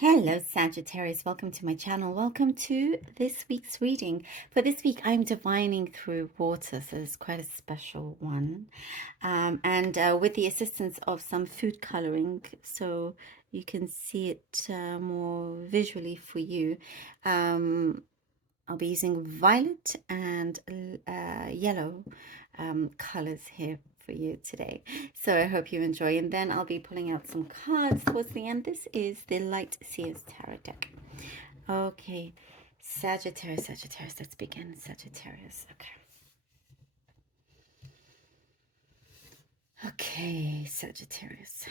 Hello Sagittarius, welcome to my channel. Welcome to this week's reading. For this week, I'm divining through water, so it's quite a special one. And with the assistance of some food coloring, so you can see it more visually for you. I'll be using violet and yellow colors here for you today. So I hope you enjoy. And then I'll be pulling out some cards towards the end. This is the Light Seers Tarot deck. Okay, Sagittarius, let's begin. Sagittarius, okay. Okay, Sagittarius.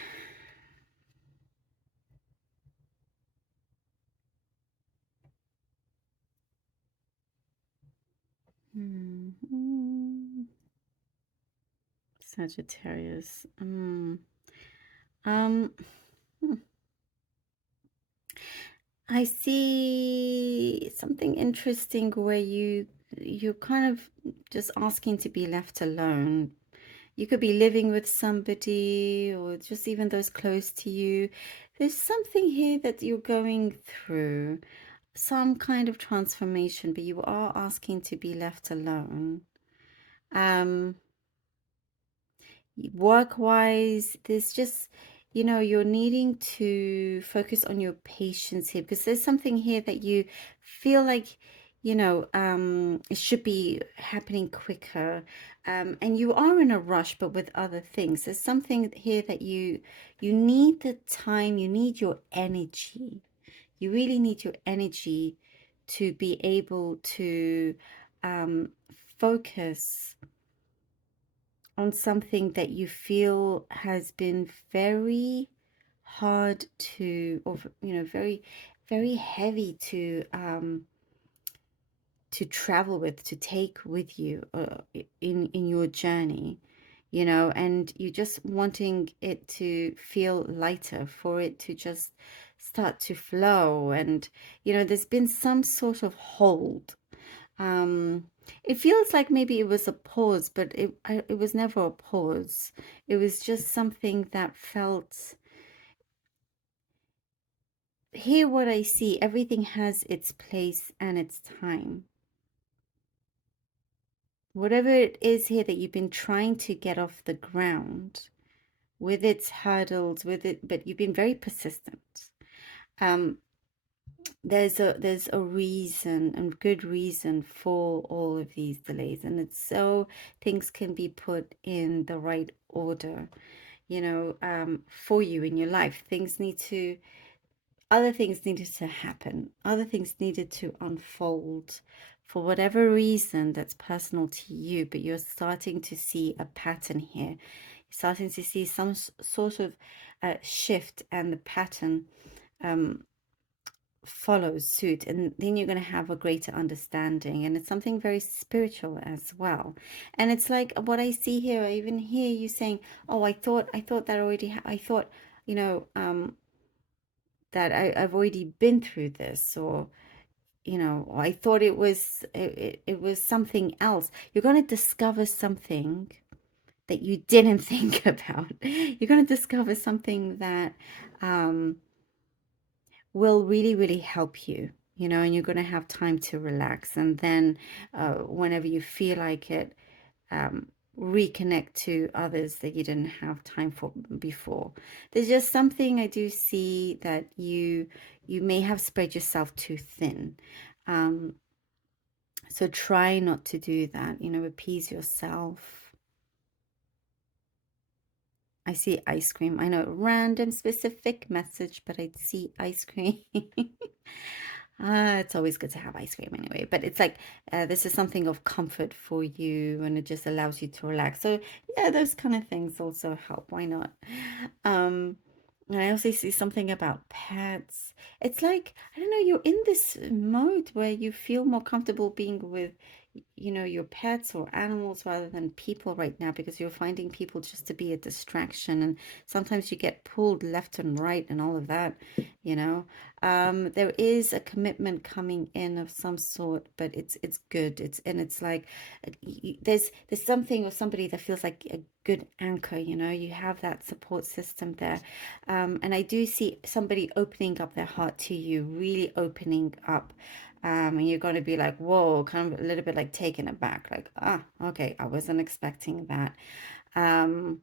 Sagittarius. I see something interesting where you're kind of just asking to be left alone. You could be living with somebody or just even those close to you. There's something here that you're going through, some kind of transformation, but you are asking to be left alone. Work-wise, there's just, you're needing to focus on your patience here because there's something here that you feel like, it should be happening quicker. And you are in a rush, but with other things. There's something here that you need the time, you need your energy. You really need your energy to be able to focus on something that you feel has been very hard to, or very, very heavy to travel with, to take with you in your journey, and you just wanting it to feel lighter, for it to just start to flow. And there's been some sort of hold. It feels like maybe it was a pause, but it was never a pause. It was just something that felt. Here, what I see, everything has its place and its time. Whatever it is here that you've been trying to get off the ground, with its hurdles, with it, but you've been very persistent. There's a reason, and good reason, for all of these delays, and it's so things can be put in the right order, for you in your life. Other things needed to happen, other things needed to unfold for whatever reason that's personal to you, but you're starting to see a pattern here. You're starting to see some sort of shift, and the pattern follows suit, and then you're going to have a greater understanding, and it's something very spiritual as well. And it's like what I see here, I even hear you saying, oh, I thought that already I thought, that I've already been through this, or I thought it was something else. You're going to discover something that you didn't think about. You're going to discover something that will really, really help you, and you're going to have time to relax. And then whenever you feel like it, reconnect to others that you didn't have time for before. There's just something I do see that you may have spread yourself too thin. So try not to do that, appease yourself. I see ice cream. I know, random specific message, but I see ice cream. It's always good to have ice cream anyway, but it's like this is something of comfort for you, and it just allows you to relax. So yeah, those kind of things also help. Why not? And I also see something about pets. It's like, I don't know, you're in this mode where you feel more comfortable being with, you know, your pets or animals rather than people right now, because you're finding people just to be a distraction, and sometimes you get pulled left and right and all of that, you know. There is a commitment coming in of some sort, but it's good. It's like there's something or somebody that feels like a good anchor, you know. You have that support system there. And I do see somebody opening up their heart to you, really opening up. And you're going to be like, whoa, kind of a little bit like taken aback, like, ah, okay, I wasn't expecting that. Um,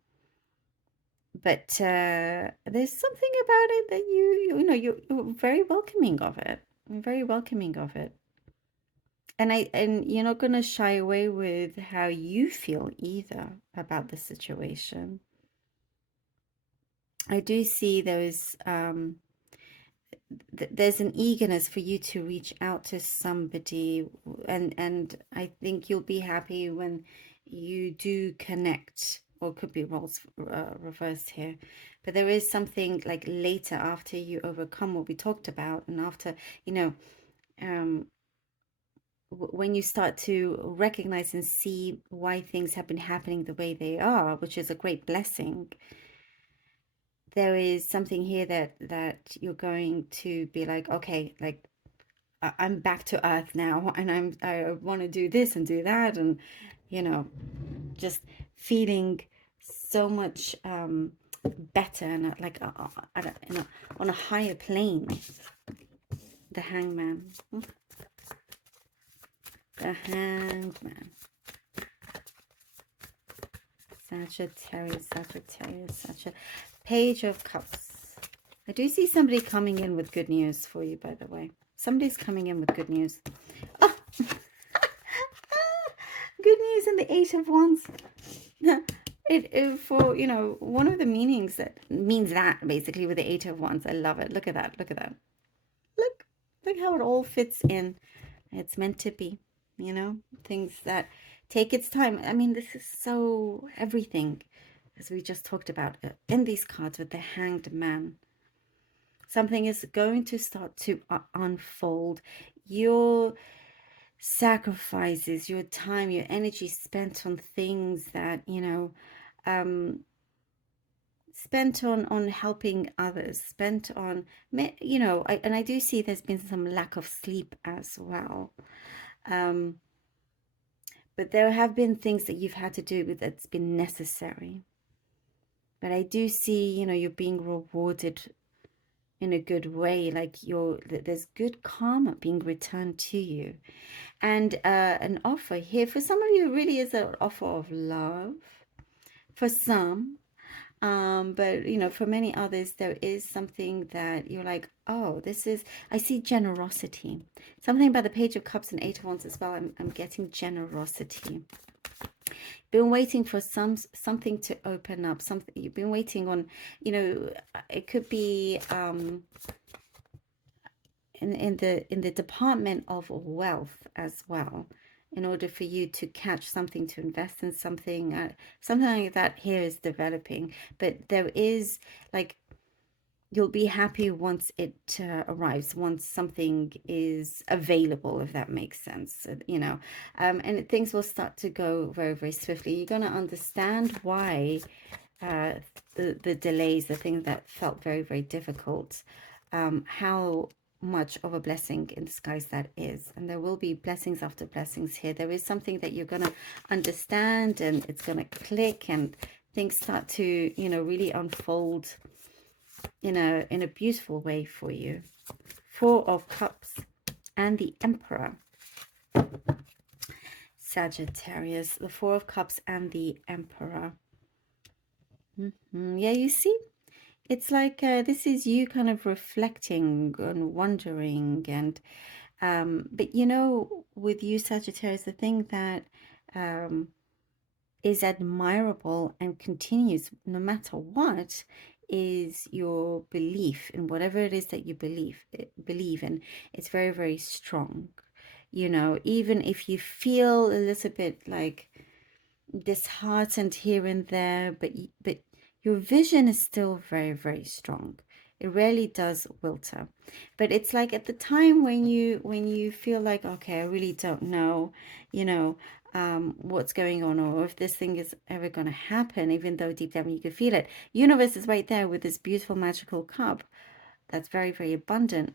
but there's something about it that you know, you're very welcoming of it. Very welcoming of it. And you're not going to shy away with how you feel either about the situation. I do see there's an eagerness for you to reach out to somebody, and I think you'll be happy when you do connect, or could be roles reversed here, but there is something like later, after you overcome what we talked about, and after, you know, um when you start to recognize and see why things have been happening the way they are, which is a great blessing, there is something here that you're going to be like, okay, like I'm back to earth now, and I want to do this and do that, and you know, just feeling so much better, and like on a higher plane. The hangman. The hangman. Sagittarius, Page of Cups. I do see somebody coming in with good news for you, by the way. Somebody's coming in with good news. Oh! Good news in the Eight of Wands. It for, you know, one of the meanings that means that basically with the Eight of Wands. I love it. Look at that. Look at that. Look how it all fits in. It's meant to be, you know, things that take its time. I mean, this is so everything, as we just talked about in these cards with the Hanged Man. Something is going to start to unfold. Your sacrifices, your time, your energy spent on things that, you know, spent on helping others, spent on, you know, and I do see there's been some lack of sleep as well. But there have been things that you've had to do that's been necessary. But I do see, you know, you're being rewarded in a good way, like there's good karma being returned to you. And an offer here for some of you really is an offer of love for some. But you know, for many others, there is something that you're like, oh, this is, I see generosity. Something about the Page of Cups and Eight of Wands as well. I'm getting generosity. Been waiting for something to open up. Something you've been waiting on. You know, it could be in the department of wealth as well, in order for you to catch something, to invest in something. Something like that here is developing, but there is like, you'll be happy once it arrives, once something is available, if that makes sense, you know. And things will start to go very, very swiftly. You're going to understand why the delays, the things that felt very, very difficult, how much of a blessing in disguise that is. And there will be blessings after blessings here. There is something that you're going to understand, and it's going to click, and things start to, you know, really unfold in a beautiful way for you. Four of Cups and the Emperor. Sagittarius, the Four of Cups and the Emperor. Yeah, you see, it's like this is you kind of reflecting and wondering, and but you know, with you, Sagittarius, the thing that is admirable and continues no matter what is your belief in whatever it is that you believe in. It's very, very strong. You know, even if you feel a little bit like disheartened here and there, but your vision is still very, very strong. It rarely does wilter. But it's like at the time when you feel like, okay, I really don't know, you know, what's going on, or if this thing is ever going to happen, even though deep down you can feel it. Universe is right there with this beautiful magical cup that's very, very abundant,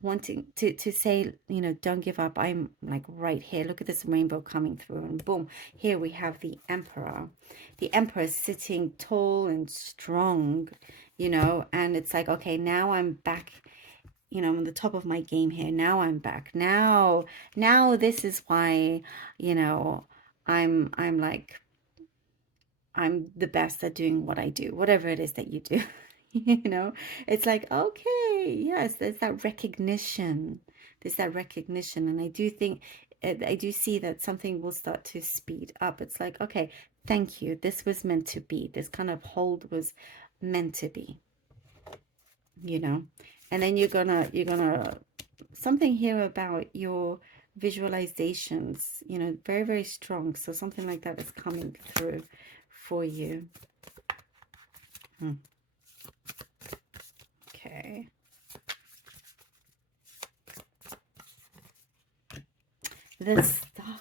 wanting to say, don't give up. I'm like right here. Look at this rainbow coming through, and boom, here we have the emperor. The emperor is sitting tall and strong, and it's like, okay, now I'm back, on the top of my game here. Now I'm back. Now this is why, I'm like, I'm the best at doing what I do, whatever it is that you do. It's like, okay, yes, there's that recognition. There's that recognition. And I do think, I do see that something will start to speed up. It's like, okay, thank you. This was meant to be. This kind of hold was meant to be, And then you're gonna, something here about your visualizations, very, very strong. So something like that is coming through for you. Okay. The star.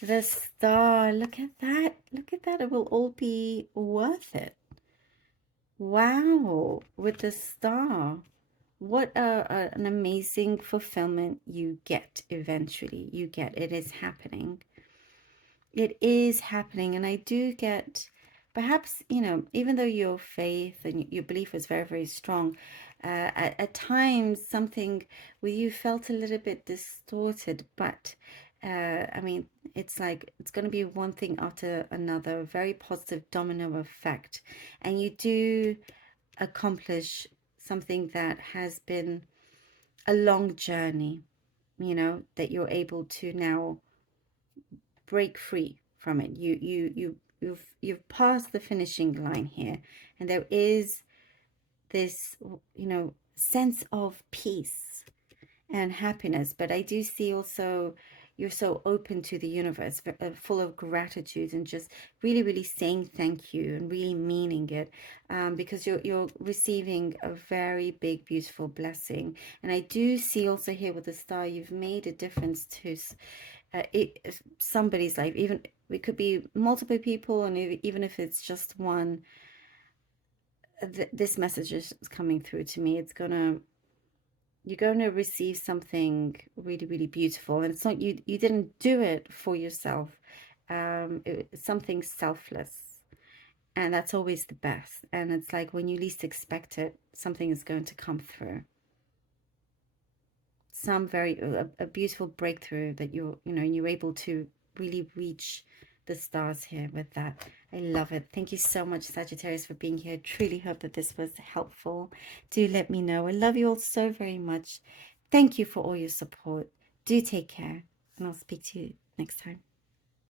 The star. Look at that. Look at that. It will all be worth it. Wow. With the star. What an amazing fulfillment you get eventually. You get. It is happening. It is happening. And I do get, perhaps, even though your faith and your belief was very, very strong, at times something where you felt a little bit distorted, but I mean, it's like it's going to be one thing after another, a very positive domino effect, and you do accomplish something that has been a long journey, that you're able to now break free from it. You've passed the finishing line here, and there is this, sense of peace and happiness. But I do see also you're so open to the universe, full of gratitude, and just really, really saying thank you and really meaning it, because you're receiving a very big, beautiful blessing. And I do see also here with the star, you've made a difference to somebody's life. Even it could be multiple people, and even if it's just one, this message is coming through to me. You're going to receive something really, really beautiful, and it's not you didn't do it for yourself. It's something selfless, and that's always the best. And it's like when you least expect it, something is going to come through. Some a beautiful breakthrough that you're able to really reach the stars here with that. I love it. Thank you so much, Sagittarius, for being here. Truly hope that this was helpful. Do let me know. I love you all so very much. Thank you for all your support. Do take care, and I'll speak to you next time.